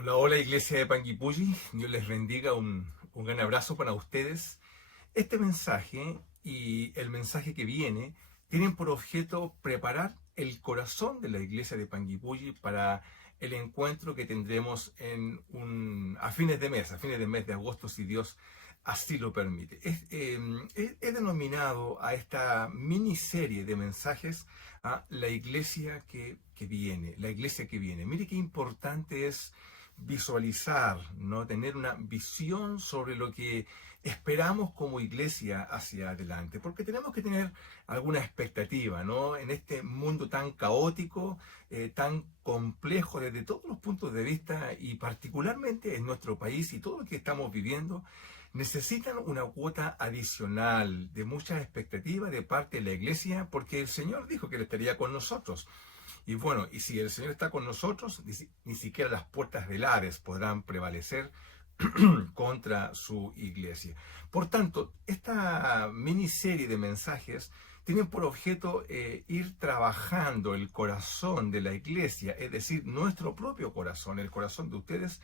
Hola, hola Iglesia de Panguipulli, Dios les bendiga, un gran abrazo para ustedes. Este mensaje y el mensaje que viene tienen por objeto preparar el corazón de la Iglesia de Panguipulli para el encuentro que tendremos a fines de mes de agosto, si Dios así lo permite. He denominado a esta miniserie de mensajes a la Iglesia que viene, la Iglesia que viene. Mire qué importante es visualizar, ¿no? Tener una visión sobre lo que esperamos como iglesia hacia adelante, porque tenemos que tener alguna expectativa, ¿no? En este mundo tan caótico, tan complejo desde todos los puntos de vista y particularmente en nuestro país y todo lo que estamos viviendo, necesitan una cuota adicional de mucha expectativa de parte de la iglesia, porque el Señor dijo que Él estaría con nosotros. Y bueno, y si el Señor está con nosotros, ni siquiera las puertas del Hades podrán prevalecer contra su iglesia. Por tanto, esta miniserie de mensajes tienen por objeto ir trabajando el corazón de la iglesia, es decir, nuestro propio corazón, el corazón de ustedes,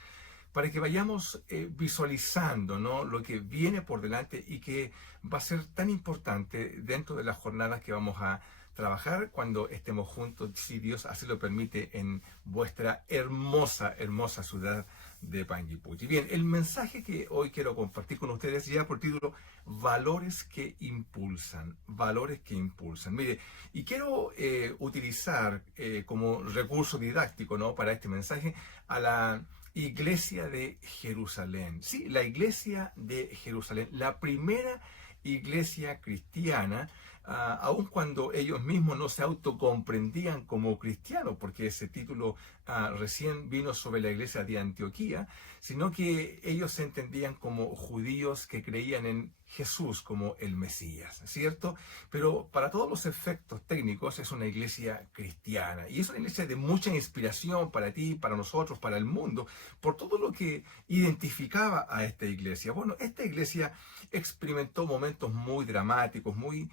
para que vayamos visualizando, ¿no?, lo que viene por delante y que va a ser tan importante dentro de las jornadas que vamos a trabajar cuando estemos juntos, si Dios así lo permite, en vuestra hermosa, hermosa ciudad de Panguipulli. Bien, el mensaje que hoy quiero compartir con ustedes lleva por título Valores que impulsan, valores que impulsan. Mire, y quiero utilizar como recurso didáctico, ¿no?, para este mensaje a la Iglesia de Jerusalén. Sí, la Iglesia de Jerusalén, la primera iglesia cristiana, aun cuando ellos mismos no se autocomprendían como cristianos, porque ese título recién vino sobre la iglesia de Antioquía, sino que ellos se entendían como judíos que creían en Jesús como el Mesías, ¿cierto? Pero para todos los efectos técnicos es una iglesia cristiana y es una iglesia de mucha inspiración para ti, para nosotros, para el mundo, por todo lo que identificaba a esta iglesia. Bueno, esta iglesia experimentó momentos muy dramáticos, muy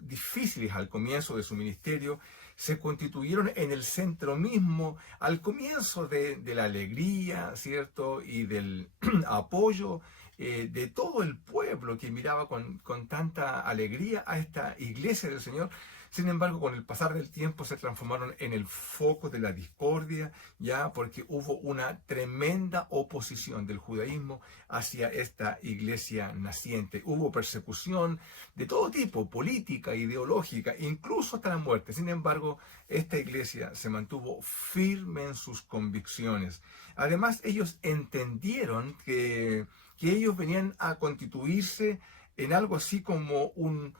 difíciles al comienzo de su ministerio. Se constituyeron en el centro mismo al comienzo de la alegría, ¿cierto? Y del apoyo de todo el pueblo que miraba con tanta alegría a esta iglesia del Señor. Sin embargo, con el pasar del tiempo se transformaron en el foco de la discordia, ya porque hubo una tremenda oposición del judaísmo hacia esta iglesia naciente. Hubo persecución de todo tipo, política, ideológica, incluso hasta la muerte. Sin embargo, esta iglesia se mantuvo firme en sus convicciones. Además, ellos entendieron que ellos venían a constituirse en algo así como un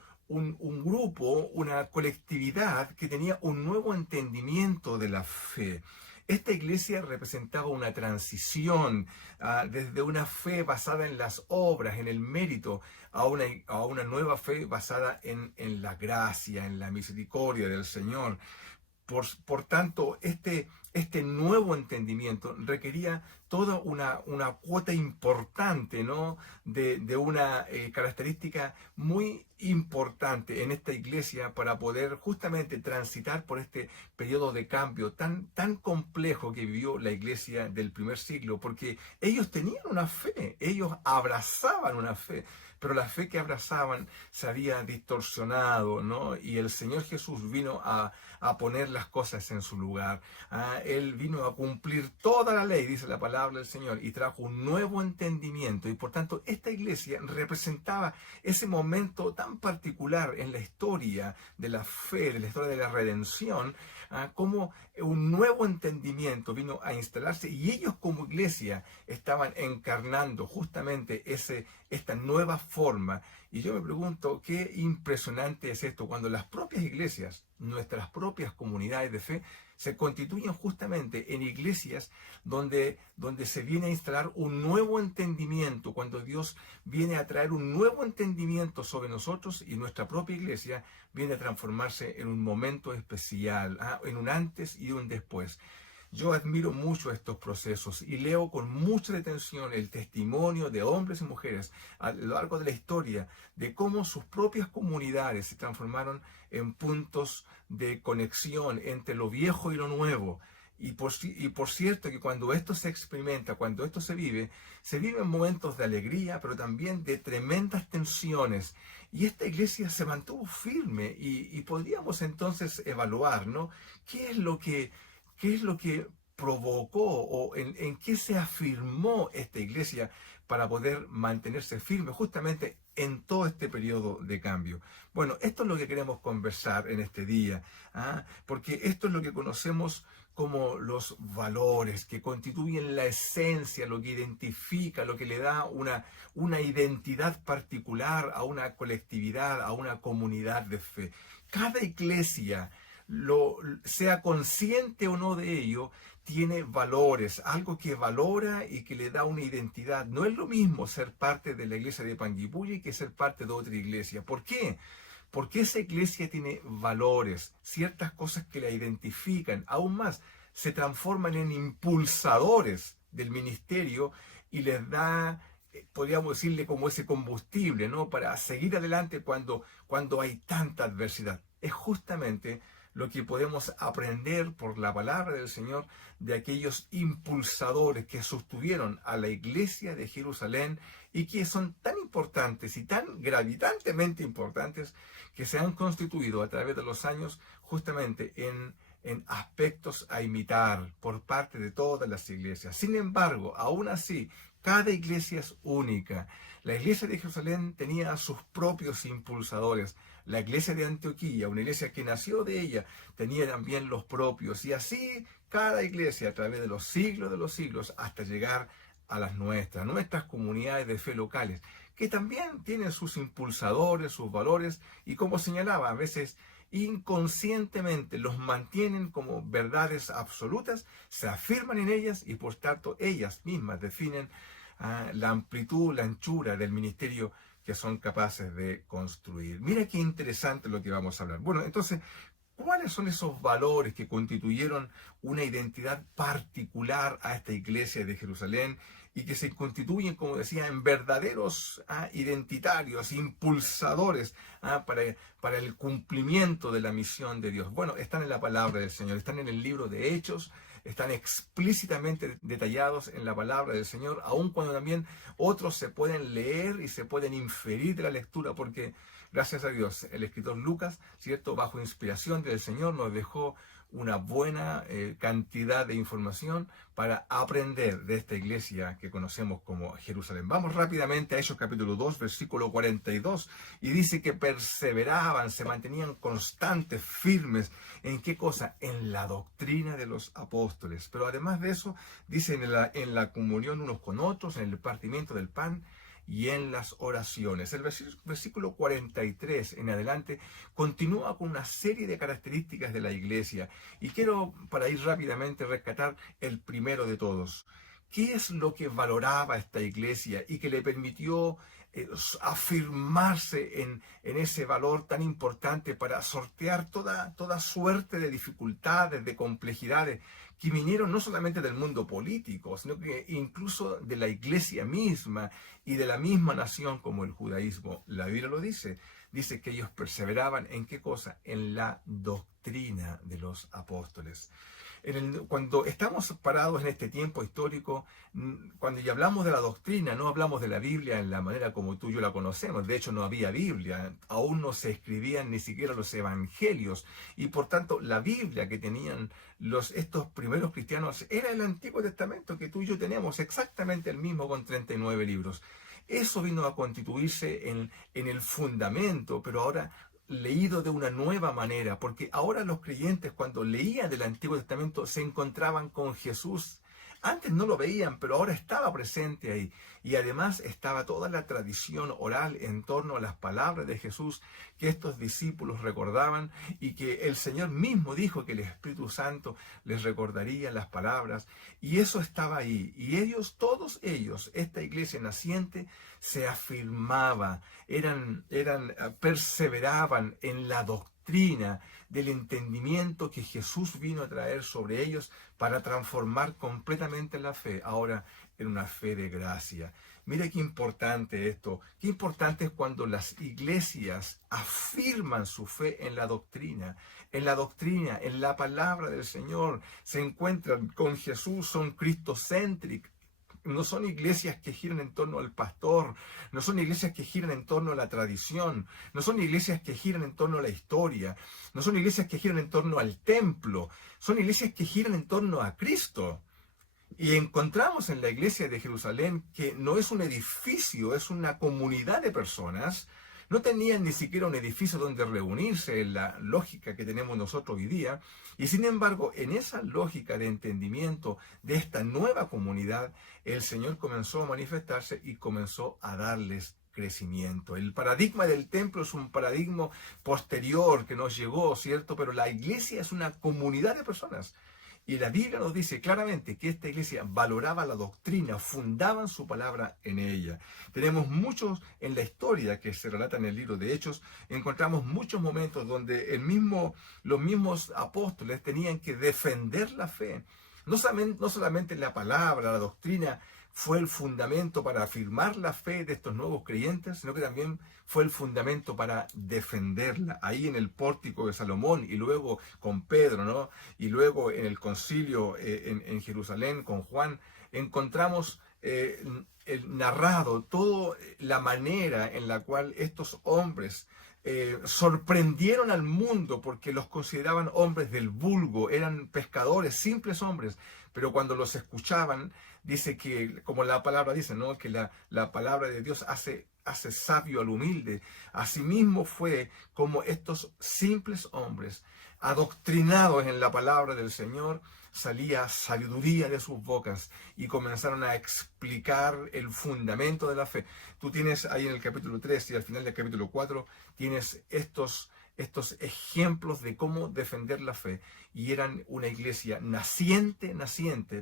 grupo, una colectividad que tenía un nuevo entendimiento de la fe. Esta iglesia representaba una transición desde una fe basada en las obras, en el mérito, a una nueva fe basada en la gracia, en la misericordia del Señor. Por tanto, este nuevo entendimiento requería toda una cuota importante, ¿no?, de una característica muy importante en esta iglesia para poder justamente transitar por este periodo de cambio tan complejo que vivió la iglesia del primer siglo, porque ellos tenían una fe, ellos abrazaban una fe, pero la fe que abrazaban se había distorsionado, ¿no? Y el Señor Jesús vino a poner las cosas en su lugar. Él vino a cumplir toda la ley, dice la palabra del Señor, y trajo un nuevo entendimiento. Y por tanto, esta iglesia representaba ese momento tan particular en la historia de la fe, de la historia de la redención, como un nuevo entendimiento vino a instalarse y ellos como iglesia estaban encarnando justamente esta nueva forma. Y yo me pregunto, qué impresionante es esto, cuando las propias iglesias, nuestras propias comunidades de fe, se constituyen justamente en iglesias donde se viene a instalar un nuevo entendimiento, cuando Dios viene a traer un nuevo entendimiento sobre nosotros y nuestra propia iglesia viene a transformarse en un momento especial, en un antes y un después. Yo admiro mucho estos procesos y leo con mucha detención el testimonio de hombres y mujeres a lo largo de la historia de cómo sus propias comunidades se transformaron en puntos de conexión entre lo viejo y lo nuevo. Y por cierto que cuando esto se experimenta, cuando esto se viven momentos de alegría, pero también de tremendas tensiones. Y esta iglesia se mantuvo firme y podríamos entonces evaluar, ¿no? ¿Qué es lo que, qué es lo que provocó o en qué se afirmó esta iglesia para poder mantenerse firme justamente en todo este periodo de cambio? Bueno, esto es lo que queremos conversar en este día, porque esto es lo que conocemos como los valores que constituyen la esencia, lo que identifica, lo que le da una identidad particular a una colectividad, a una comunidad de fe. Cada iglesia, sea consciente o no de ello, tiene valores, algo que valora y que le da una identidad. No es lo mismo ser parte de la iglesia de Panguipulli que ser parte de otra iglesia. ¿Por qué? Porque esa iglesia tiene valores, ciertas cosas que la identifican, aún más, se transforman en impulsadores del ministerio y les da, podríamos decirle, como ese combustible, ¿no? Para seguir adelante cuando hay tanta adversidad. Es justamente lo que podemos aprender por la palabra del Señor de aquellos impulsadores que sostuvieron a la iglesia de Jerusalén y que son tan importantes y tan gravitantemente importantes que se han constituido a través de los años justamente en aspectos a imitar por parte de todas las iglesias. Sin embargo, aún así, cada iglesia es única. La iglesia de Jerusalén tenía sus propios impulsadores. La iglesia de Antioquía, una iglesia que nació de ella, tenía también los propios. Y así cada iglesia a través de los siglos, hasta llegar a las nuestras comunidades de fe locales, que también tienen sus impulsadores, sus valores, y como señalaba, a veces inconscientemente los mantienen como verdades absolutas, se afirman en ellas y por tanto ellas mismas definen la amplitud, la anchura del ministerio que son capaces de construir. Mira qué interesante lo que vamos a hablar. Bueno, entonces, ¿cuáles son esos valores que constituyeron una identidad particular a esta iglesia de Jerusalén y que se constituyen, como decía, en verdaderos identitarios, impulsadores para el cumplimiento de la misión de Dios? Bueno, están en la palabra del Señor, están en el libro de Hechos, están explícitamente detallados en la palabra del Señor, aun cuando también otros se pueden leer y se pueden inferir de la lectura, porque gracias a Dios, el escritor Lucas, ¿cierto?, bajo inspiración del Señor, nos dejó una buena cantidad de información para aprender de esta iglesia que conocemos como Jerusalén. Vamos rápidamente a Hechos capítulo 2, versículo 42, y dice que perseveraban, se mantenían constantes, firmes. ¿En qué cosa? En la doctrina de los apóstoles. Pero además de eso, dice en la comunión unos con otros, en el partimiento del pan, y en las oraciones. El versículo 43 en adelante continúa con una serie de características de la iglesia y quiero, para ir rápidamente, rescatar el primero de todos. ¿Qué es lo que valoraba esta iglesia y que le permitió afirmarse en ese valor tan importante para sortear toda suerte de dificultades, de complejidades que vinieron no solamente del mundo político, sino que incluso de la iglesia misma y de la misma nación como el judaísmo? La Biblia lo dice. Dice que ellos perseveraban en qué cosa? En la doctrina de los apóstoles. Cuando estamos parados en este tiempo histórico, cuando ya hablamos de la doctrina, no hablamos de la Biblia en la manera como tú y yo la conocemos. De hecho, no había Biblia, aún no se escribían ni siquiera los evangelios, y por tanto la Biblia que tenían estos primeros cristianos era el Antiguo Testamento que tú y yo tenemos, exactamente el mismo con 39 libros. Eso vino a constituirse en el fundamento, pero ahora leído de una nueva manera, porque ahora los creyentes cuando leían del Antiguo Testamento se encontraban con Jesús. Antes no lo veían, pero ahora estaba presente ahí. Y además estaba toda la tradición oral en torno a las palabras de Jesús que estos discípulos recordaban y que el Señor mismo dijo que el Espíritu Santo les recordaría las palabras. Y eso estaba ahí. Y ellos, todos ellos, esta iglesia naciente, se afirmaba, perseveraban en la doctrina doctrina, del entendimiento que Jesús vino a traer sobre ellos para transformar completamente la fe, ahora en una fe de gracia. Mira qué importante esto, qué importante es cuando las iglesias afirman su fe en la doctrina, en la palabra del Señor, se encuentran con Jesús, son cristocéntricos. No son iglesias que giran en torno al pastor, no son iglesias que giran en torno a la tradición, no son iglesias que giran en torno a la historia, no son iglesias que giran en torno al templo, son iglesias que giran en torno a Cristo. Y encontramos en la iglesia de Jerusalén que no es un edificio, es una comunidad de personas. No tenían ni siquiera un edificio donde reunirse en la lógica que tenemos nosotros hoy día. Y sin embargo, en esa lógica de entendimiento de esta nueva comunidad, el Señor comenzó a manifestarse y comenzó a darles crecimiento. El paradigma del templo es un paradigma posterior que nos llegó, ¿cierto? Pero la iglesia es una comunidad de personas. Y la Biblia nos dice claramente que esta iglesia valoraba la doctrina, fundaban su palabra en ella. Tenemos muchos en la historia que se relata en el libro de Hechos, encontramos muchos momentos donde los mismos apóstoles tenían que defender la fe. No solamente la palabra, la doctrina fue el fundamento para afirmar la fe de estos nuevos creyentes, sino que también fue el fundamento para defenderla. Ahí en el pórtico de Salomón y luego con Pedro, ¿no? Y luego en el concilio en Jerusalén con Juan, encontramos narrado toda la manera en la cual estos hombres sorprendieron al mundo porque los consideraban hombres del vulgo, eran pescadores, simples hombres, pero cuando los escuchaban, dice que, como la palabra dice, ¿no? Que la palabra de Dios hace sabio al humilde. Asimismo fue como estos simples hombres, adoctrinados en la palabra del Señor, salía sabiduría de sus bocas y comenzaron a explicar el fundamento de la fe. Tú tienes ahí en el capítulo 3 y al final del capítulo 4, tienes estos ejemplos de cómo defender la fe. Y eran una iglesia naciente,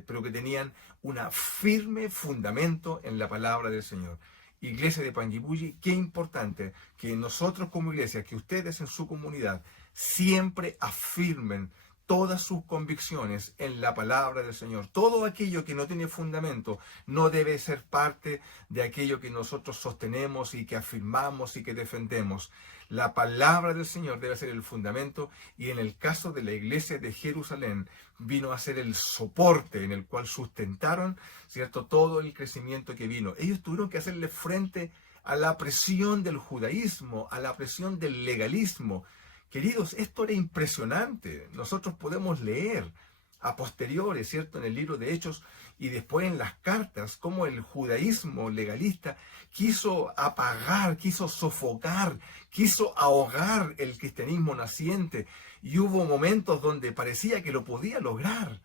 pero que tenían un firme fundamento en la palabra del Señor. Iglesia de Panguipulli, qué importante que nosotros como iglesia, que ustedes en su comunidad, siempre afirmen todas sus convicciones en la palabra del Señor. Todo aquello que no tiene fundamento no debe ser parte de aquello que nosotros sostenemos y que afirmamos y que defendemos. La palabra del Señor debe ser el fundamento, y en el caso de la iglesia de Jerusalén vino a ser el soporte en el cual sustentaron, ¿cierto?, todo el crecimiento que vino. Ellos tuvieron que hacerle frente a la presión del judaísmo, a la presión del legalismo. Queridos, esto era impresionante. Nosotros podemos leer a posteriores, ¿cierto?, en el libro de Hechos y después en las cartas, cómo el judaísmo legalista quiso apagar, quiso sofocar, quiso ahogar el cristianismo naciente. Y hubo momentos donde parecía que lo podía lograr.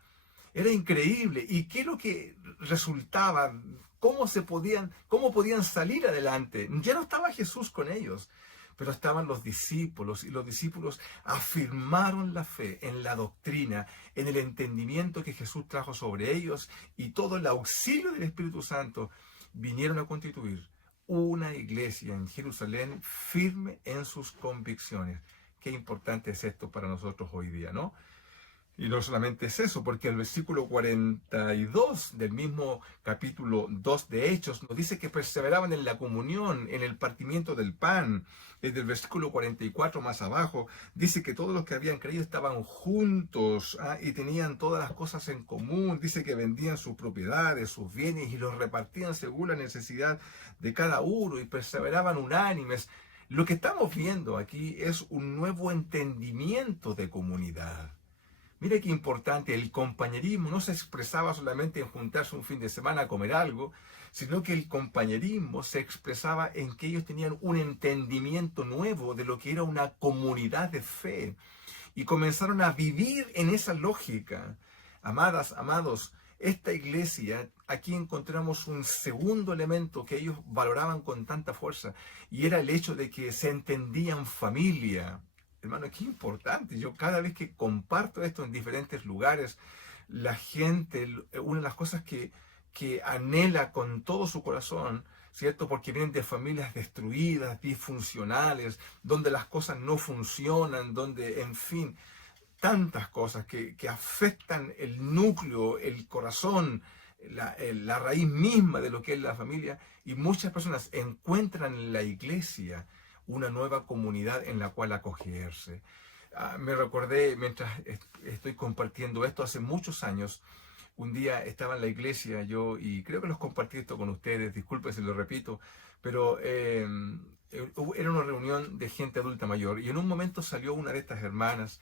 Era increíble. ¿Y qué es lo que resultaba? ¿Cómo podían salir adelante? Ya no estaba Jesús con ellos, pero estaban los discípulos, y los discípulos afirmaron la fe en la doctrina, en el entendimiento que Jesús trajo sobre ellos, y todo el auxilio del Espíritu Santo vinieron a constituir una iglesia en Jerusalén firme en sus convicciones. Qué importante es esto para nosotros hoy día, ¿no? Y no solamente es eso, porque el versículo 42 del mismo capítulo 2 de Hechos nos dice que perseveraban en la comunión, en el partimiento del pan. Desde el versículo 44 más abajo, dice que todos los que habían creído estaban juntos y tenían todas las cosas en común. Dice que vendían sus propiedades, sus bienes, y los repartían según la necesidad de cada uno, y perseveraban unánimes. Lo que estamos viendo aquí es un nuevo entendimiento de comunidad. Mire qué importante, el compañerismo no se expresaba solamente en juntarse un fin de semana a comer algo, sino que el compañerismo se expresaba en que ellos tenían un entendimiento nuevo de lo que era una comunidad de fe, y comenzaron a vivir en esa lógica. Amadas, amados, esta iglesia, aquí encontramos un segundo elemento que ellos valoraban con tanta fuerza, y era el hecho de que se entendían familia. Hermano, qué importante. Yo cada vez que comparto esto en diferentes lugares, la gente, una de las cosas que anhela con todo su corazón, ¿cierto? Porque vienen de familias destruidas, disfuncionales, donde las cosas no funcionan, donde, en fin, tantas cosas que afectan el núcleo, el corazón, la raíz misma de lo que es la familia. Y muchas personas encuentran en la iglesia una nueva comunidad en la cual acogerse. Me recordé, mientras estoy compartiendo esto, hace muchos años, un día estaba en la iglesia yo, y creo que los compartí esto con ustedes, disculpen si lo repito, pero era una reunión de gente adulta mayor, y en un momento salió una de estas hermanas,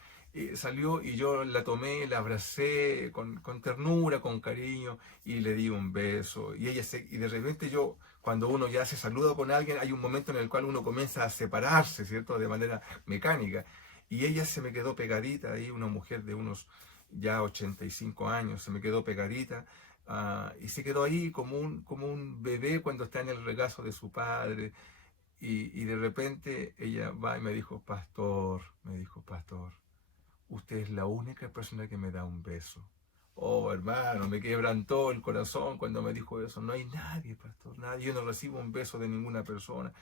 salió y yo la tomé, la abracé con ternura, con cariño, y le di un beso, y y de repente yo, cuando uno ya se saluda con alguien, hay un momento en el cual uno comienza a separarse, ¿cierto?, de manera mecánica, y ella se me quedó pegadita ahí, una mujer de unos ya 85 años, se me quedó pegadita, y se quedó ahí como un bebé cuando está en el regazo de su padre, y de repente ella va y me dijo, pastor, usted es la única persona que me da un beso. Oh, hermano, me quebrantó el corazón cuando me dijo eso. No hay nadie, pastor, nadie. Yo no recibo un beso de ninguna persona.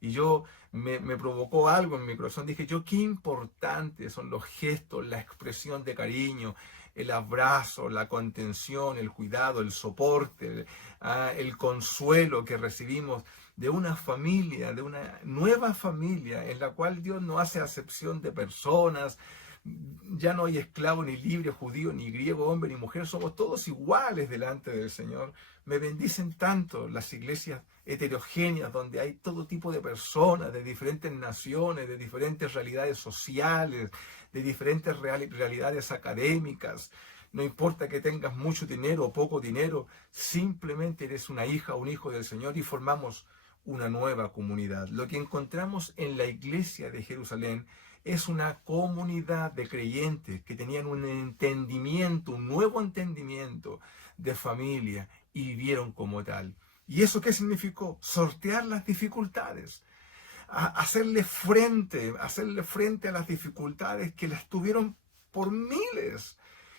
Y yo me provocó algo en mi corazón. Dije yo, qué importantes son los gestos, la expresión de cariño, el abrazo, la contención, el cuidado, el soporte, el consuelo que recibimos de una familia, de una nueva familia en la cual Dios no hace acepción de personas. Ya no hay esclavo ni libre, judío ni griego, hombre ni mujer, somos todos iguales delante del Señor. Me bendicen tanto las iglesias heterogéneas donde hay todo tipo de personas, de diferentes naciones, de diferentes realidades sociales, de diferentes realidades académicas. No importa que tengas mucho dinero o poco dinero, simplemente eres una hija o un hijo del Señor y formamos una nueva comunidad. Lo que encontramos en la iglesia de Jerusalén es una comunidad de creyentes que tenían un entendimiento, un nuevo entendimiento de familia y vivieron como tal. ¿Y eso qué significó? Sortear las dificultades, hacerle frente a las dificultades que las tuvieron por miles.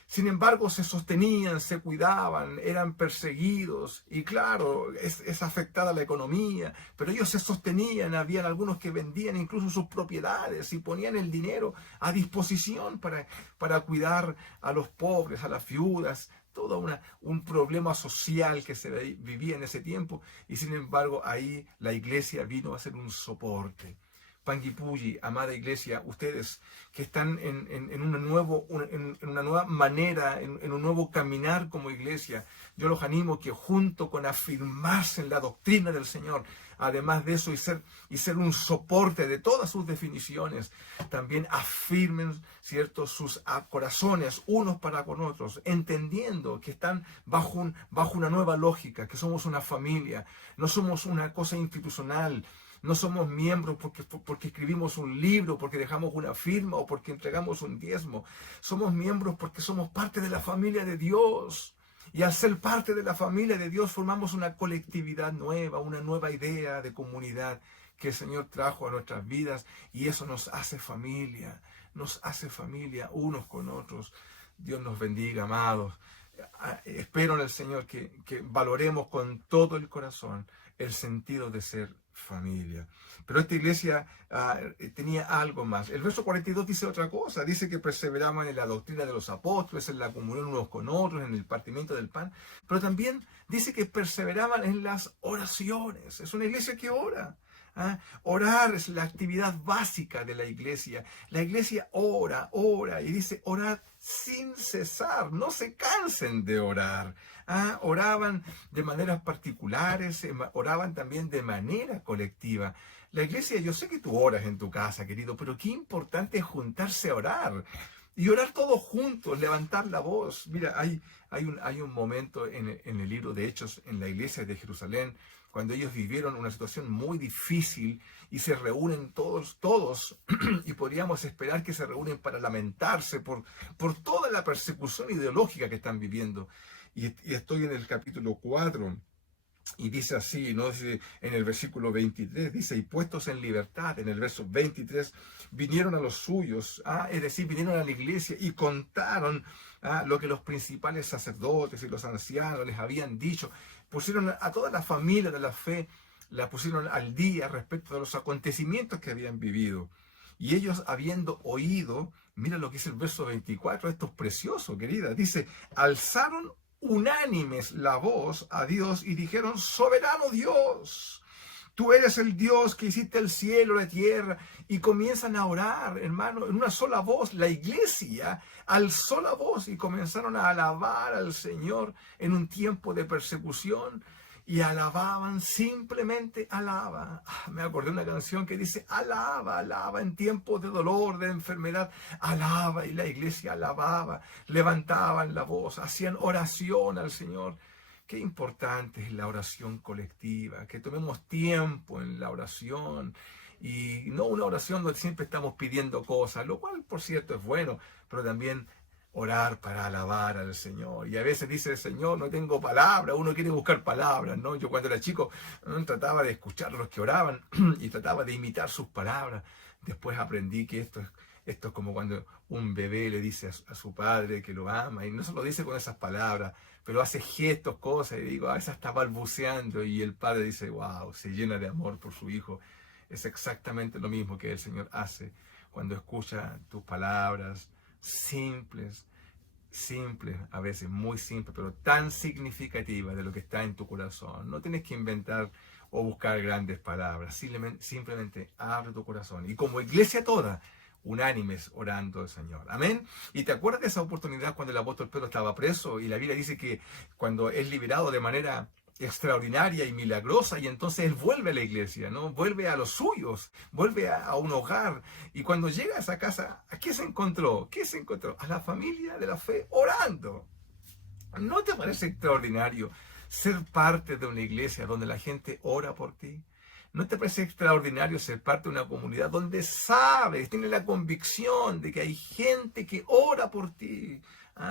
Sin embargo, se sostenían, se cuidaban, eran perseguidos y claro, es afectada la economía, pero ellos se sostenían, habían algunos que vendían incluso sus propiedades y ponían el dinero a disposición para cuidar a los pobres, a las viudas, todo un problema social que se vivía en ese tiempo y sin embargo ahí la iglesia vino a ser un soporte. Panguipulli, amada iglesia, ustedes que están en una nueva manera, en un nuevo caminar como iglesia, yo los animo que junto con afirmarse en la doctrina del Señor, además de eso y ser un soporte de todas sus definiciones, también afirmen, ¿cierto?, sus corazones unos para con otros, entendiendo que están bajo una nueva lógica, que somos una familia, no somos una cosa institucional. No somos miembros porque escribimos un libro, porque dejamos una firma o porque entregamos un diezmo. Somos miembros porque somos parte de la familia de Dios. Y al ser parte de la familia de Dios formamos una colectividad nueva, una nueva idea de comunidad que el Señor trajo a nuestras vidas. Y eso nos hace familia unos con otros. Dios nos bendiga, amados. Espero en el Señor que valoremos con todo el corazón el sentido de ser familia. Pero esta iglesia tenía algo más. El verso 42 dice otra cosa. Dice que perseveraban en la doctrina de los apóstoles, en la comunión unos con otros, en el partimiento del pan. Pero también dice que perseveraban en las oraciones. Es una iglesia que ora. Orar es la actividad básica de la iglesia. La iglesia ora y dice orad sin cesar, no se cansen de orar. Oraban de maneras particulares, oraban también de manera colectiva. La iglesia, yo sé que tú oras en tu casa, querido, pero qué importante es juntarse a orar. Y orar todos juntos, levantar la voz. Mira, hay un momento en el libro de Hechos, en la iglesia de Jerusalén, cuando ellos vivieron una situación muy difícil y se reúnen todos, y podríamos esperar que se reúnen para lamentarse por toda la persecución ideológica que están viviendo. Y estoy en el capítulo 4, y dice así, ¿no? Dice, en el versículo 23, dice, y puestos en libertad, en el verso 23, vinieron a los suyos, es decir, vinieron a la iglesia y contaron lo que los principales sacerdotes y los ancianos les habían dicho. Pusieron a toda la familia de la fe la pusieron al día respecto de los acontecimientos que habían vivido. Y ellos habiendo oído, mira lo que dice el verso 24, esto es precioso, querida, dice, alzaron unánimes la voz a Dios y dijeron, soberano Dios, tú eres el Dios que hiciste el cielo, la tierra, y comienzan a orar, hermano, en una sola voz. La iglesia alzó la voz y comenzaron a alabar al Señor en un tiempo de persecución. Y alababan, simplemente alaba. Me acordé de una canción que dice, alaba, alaba en tiempos de dolor, de enfermedad, alaba. Y la iglesia alababa, levantaban la voz, hacían oración al Señor. Qué importante es la oración colectiva, que tomemos tiempo en la oración. Y no una oración donde siempre estamos pidiendo cosas, lo cual, por cierto, es bueno, pero también orar para alabar al Señor. Y a veces dice el Señor, no tengo palabra, uno quiere buscar palabras, ¿no? Yo cuando era chico trataba de escuchar a los que oraban y trataba de imitar sus palabras. Después aprendí que esto es como cuando un bebé le dice a su padre que lo ama, y no se lo dice con esas palabras, pero hace gestos, cosas, y digo, a veces está balbuceando, y el padre dice, wow, se llena de amor por su hijo. Es exactamente lo mismo que el Señor hace cuando escucha tus palabras, simples, a veces muy simples, pero tan significativas de lo que está en tu corazón. No tienes que inventar o buscar grandes palabras, simplemente abre tu corazón. Y como iglesia toda, unánimes orando al Señor. Amén. Y te acuerdas de esa oportunidad cuando el apóstol Pedro estaba preso, y la Biblia dice que cuando es liberado de manera extraordinaria y milagrosa, y entonces él vuelve a la iglesia, ¿no? Vuelve a los suyos, vuelve a un hogar, y cuando llega a esa casa, ¿a qué se encontró? ¿Qué se encontró? A la familia de la fe orando. ¿No te parece extraordinario ser parte de una iglesia donde la gente ora por ti? ¿No te parece extraordinario ser parte de una comunidad donde sabes, tienes la convicción de que hay gente que ora por ti?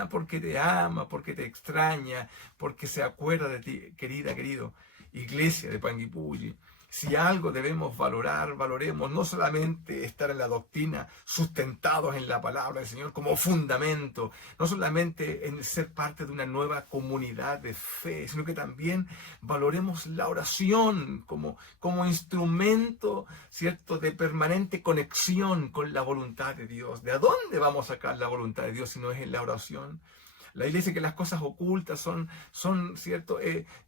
Porque te ama, porque te extraña, porque se acuerda de ti, querida, querido. Iglesia de Panguipulli, si algo debemos valorar, valoremos no solamente estar en la doctrina, sustentados en la palabra del Señor como fundamento, no solamente en ser parte de una nueva comunidad de fe, sino que también valoremos la oración como instrumento, ¿cierto?, de permanente conexión con la voluntad de Dios. ¿De dónde vamos a sacar la voluntad de Dios si no es en la oración? La Biblia dice que las cosas ocultas son ¿cierto?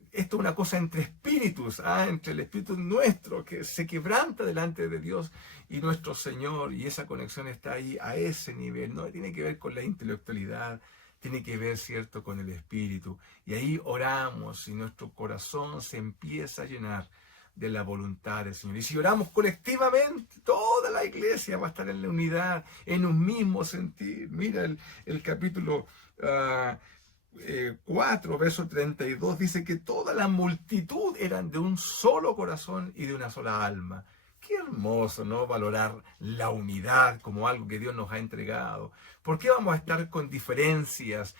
Esto es una cosa entre espíritus, entre el espíritu nuestro que se quebranta delante de Dios y nuestro Señor, y esa conexión está ahí a ese nivel. No tiene que ver con la intelectualidad, tiene que ver, ¿cierto?, con el espíritu. Y ahí oramos y nuestro corazón se empieza a llenar de la voluntad del Señor. Y si oramos colectivamente, toda la iglesia va a estar en la unidad, en un mismo sentir. Mira el capítulo 4, verso 32, dice que toda la multitud eran de un solo corazón y de una sola alma. Qué hermoso, ¿no? Valorar la unidad como algo que Dios nos ha entregado. ¿Por qué vamos a estar con diferencias?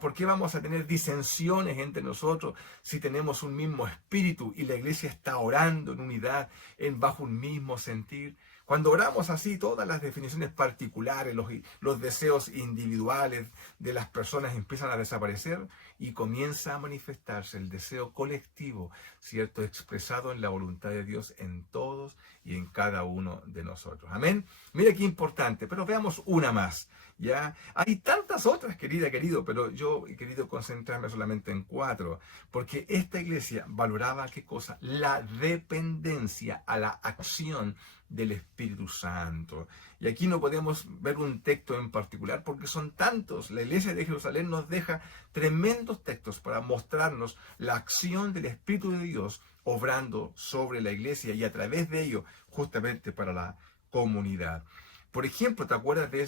¿Por qué vamos a tener disensiones entre nosotros si tenemos un mismo espíritu y la iglesia está orando en unidad, bajo un mismo sentir? Cuando oramos así, todas las definiciones particulares, los deseos individuales de las personas empiezan a desaparecer y comienza a manifestarse el deseo colectivo, ¿cierto?, expresado en la voluntad de Dios en todos y en cada uno de nosotros. Amén. Mira qué importante, pero veamos una más. ¿Ya? Hay tantas otras, querida, querido, pero yo he querido concentrarme solamente en 4, porque esta iglesia valoraba, ¿qué cosa? La dependencia a la acción del Espíritu Santo. Y aquí no podemos ver un texto en particular porque son tantos. La iglesia de Jerusalén nos deja tremendos textos para mostrarnos la acción del Espíritu de Dios obrando sobre la iglesia y a través de ello justamente para la comunidad. Por ejemplo, ¿te acuerdas de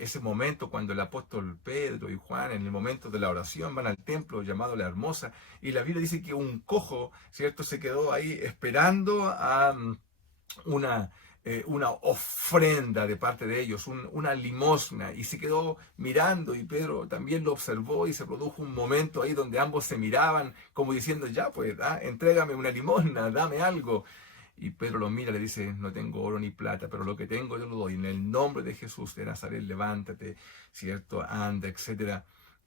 ese momento cuando el apóstol Pedro y Juan, en el momento de la oración, van al templo llamado La Hermosa, y la Biblia dice que un cojo, ¿cierto?, se quedó ahí esperando a una ofrenda de parte de ellos, una limosna, y se quedó mirando, y Pedro también lo observó, y se produjo un momento ahí donde ambos se miraban como diciendo, ya pues, entrégame una limosna, dame algo. Y Pedro lo mira y le dice, no tengo oro ni plata, pero lo que tengo yo lo doy. En el nombre de Jesús de Nazaret, levántate, ¿cierto? Anda, etc.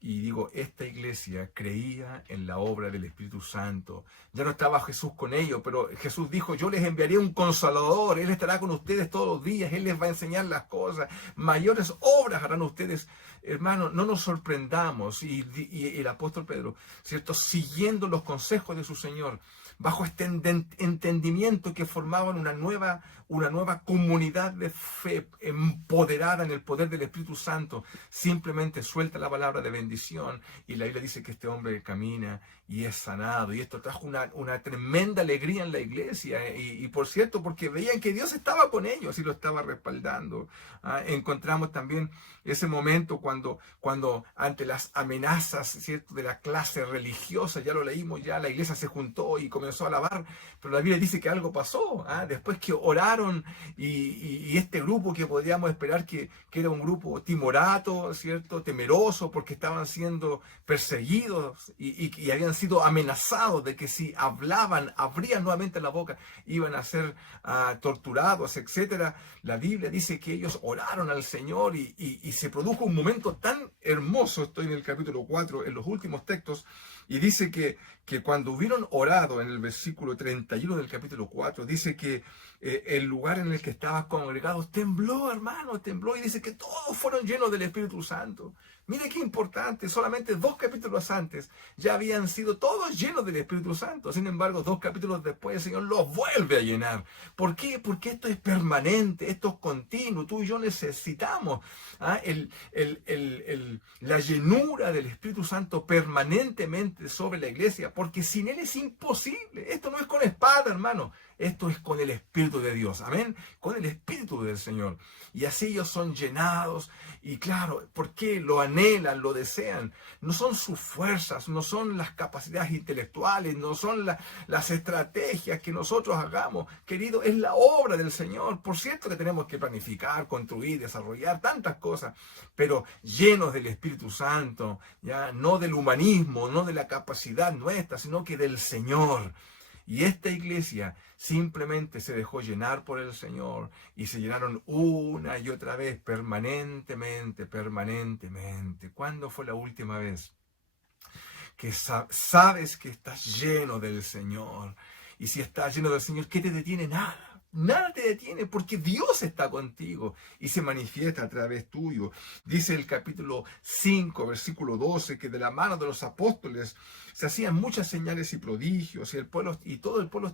Y digo, esta iglesia creía en la obra del Espíritu Santo. Ya no estaba Jesús con ellos, pero Jesús dijo, yo les enviaré un consolador, Él estará con ustedes todos los días, Él les va a enseñar las cosas, mayores obras harán ustedes. Hermanos, no nos sorprendamos. Y el apóstol Pedro, ¿cierto? Siguiendo los consejos de su Señor, bajo este entendimiento que formaban una nueva comunidad de fe empoderada en el poder del Espíritu Santo, simplemente suelta la palabra de bendición y la Biblia dice que este hombre camina y es sanado, y esto trajo una tremenda alegría en la iglesia, y por cierto, porque veían que Dios estaba con ellos y lo estaba respaldando. Encontramos también ese momento cuando ante las amenazas, ¿cierto?, de la clase religiosa, ya lo leímos, ya la iglesia se juntó y comenzó a alabar, pero la Biblia dice que algo pasó, después que oraron, y este grupo que podríamos esperar que era un grupo timorato, ¿cierto?, temeroso, porque estaban siendo perseguidos y habían sido amenazados de que si hablaban, abrían nuevamente la boca, iban a ser torturados, etcétera. La Biblia dice que ellos oraron al Señor y se produjo un momento tan hermoso. Estoy en el capítulo 4, en los últimos textos, y dice que cuando hubieron orado, en el versículo 31 del capítulo 4, dice que el lugar en el que estaban congregados tembló, hermano, tembló, y dice que todos fueron llenos del Espíritu Santo. Mire qué importante, solamente 2 capítulos antes ya habían sido todos llenos del Espíritu Santo. Sin embargo, 2 capítulos después el Señor los vuelve a llenar. ¿Por qué? Porque esto es permanente, esto es continuo. Tú y yo necesitamos la llenura del Espíritu Santo permanentemente sobre la iglesia, porque sin Él es imposible. Esto no es con espada, hermano. Esto es con el Espíritu de Dios, amén, con el Espíritu del Señor. Y así ellos son llenados, y claro, ¿por qué? Lo anhelan, lo desean. No son sus fuerzas, no son las capacidades intelectuales, no son las estrategias que nosotros hagamos. Querido, es la obra del Señor. Por cierto que tenemos que planificar, construir, desarrollar tantas cosas, pero llenos del Espíritu Santo, ya no del humanismo, no de la capacidad nuestra, sino que del Señor. Y esta iglesia simplemente se dejó llenar por el Señor y se llenaron una y otra vez, permanentemente. ¿Cuándo fue la última vez que sabes que estás lleno del Señor? Y si estás lleno del Señor, ¿qué te detiene? Nada. Nada te detiene, porque Dios está contigo y se manifiesta a través tuyo. Dice el capítulo 5, versículo 12, que de la mano de los apóstoles se hacían muchas señales y prodigios, y el pueblo, y todo el pueblo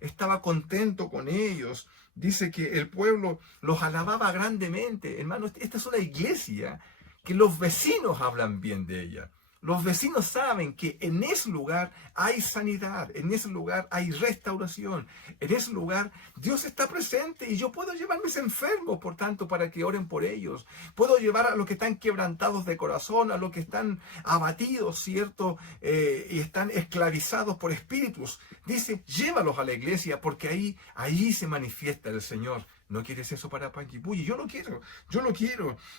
estaba contento con ellos. Dice que el pueblo los alababa grandemente. Hermanos, esta es una iglesia que los vecinos hablan bien de ella. Los vecinos saben que en ese lugar hay sanidad, en ese lugar hay restauración, en ese lugar Dios está presente, y yo puedo llevar a mis enfermos, por tanto, para que oren por ellos. Puedo llevar a los que están quebrantados de corazón, a los que están abatidos, ¿cierto? Y están esclavizados por espíritus. Dice, llévalos a la iglesia, porque ahí se manifiesta el Señor. ¿No quieres eso para Panguipulli? Yo lo quiero.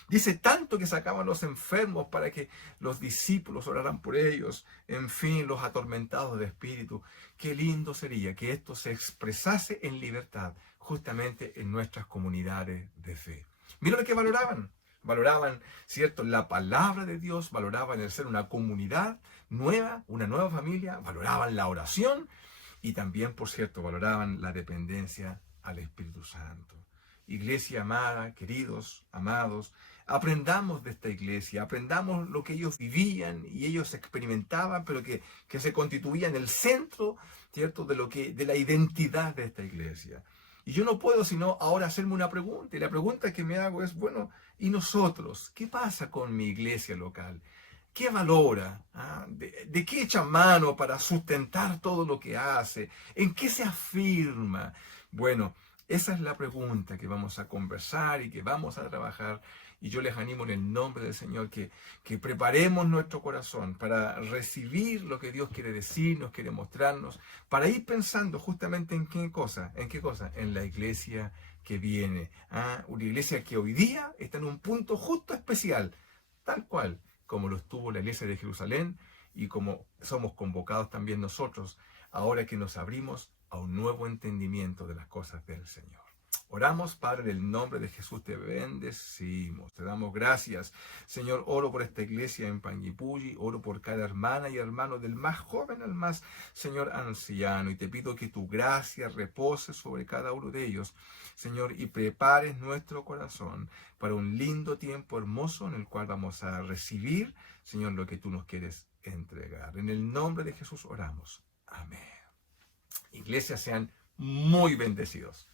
Dice, tanto que sacaban los enfermos para que los discípulos oraran por ellos. En fin, los atormentados de espíritu. Qué lindo sería que esto se expresase en libertad, justamente en nuestras comunidades de fe. Mira lo que valoraban. Valoraban, ¿cierto?, la palabra de Dios, valoraban el ser una comunidad nueva, una nueva familia, valoraban la oración, y también, por cierto, valoraban la dependencia al Espíritu Santo. Iglesia amada, queridos, amados, aprendamos de esta iglesia, aprendamos lo que ellos vivían y ellos experimentaban, pero que se constituía en el centro, ¿cierto?, de la identidad de esta iglesia. Y yo no puedo sino ahora hacerme una pregunta, y la pregunta que me hago es, bueno, ¿y nosotros? ¿Qué pasa con mi iglesia local? ¿Qué valora? ¿De qué echa mano para sustentar todo lo que hace? ¿En qué se afirma? Bueno, esa es la pregunta que vamos a conversar y que vamos a trabajar. Y yo les animo en el nombre del Señor que preparemos nuestro corazón para recibir lo que Dios quiere decirnos, quiere mostrarnos, para ir pensando justamente en qué cosa, en la iglesia que viene. Una iglesia que hoy día está en un punto justo especial, tal cual como lo estuvo la iglesia de Jerusalén, y como somos convocados también nosotros, ahora que nos abrimos a un nuevo entendimiento de las cosas del Señor. Oramos, Padre, en el nombre de Jesús te bendecimos, te damos gracias. Señor, oro por esta iglesia en Panguipulli, oro por cada hermana y hermano, del más joven al más, Señor, anciano, y te pido que tu gracia repose sobre cada uno de ellos, Señor, y prepares nuestro corazón para un lindo tiempo hermoso en el cual vamos a recibir, Señor, lo que tú nos quieres entregar. En el nombre de Jesús oramos. Amén. Iglesia, sean muy bendecidos.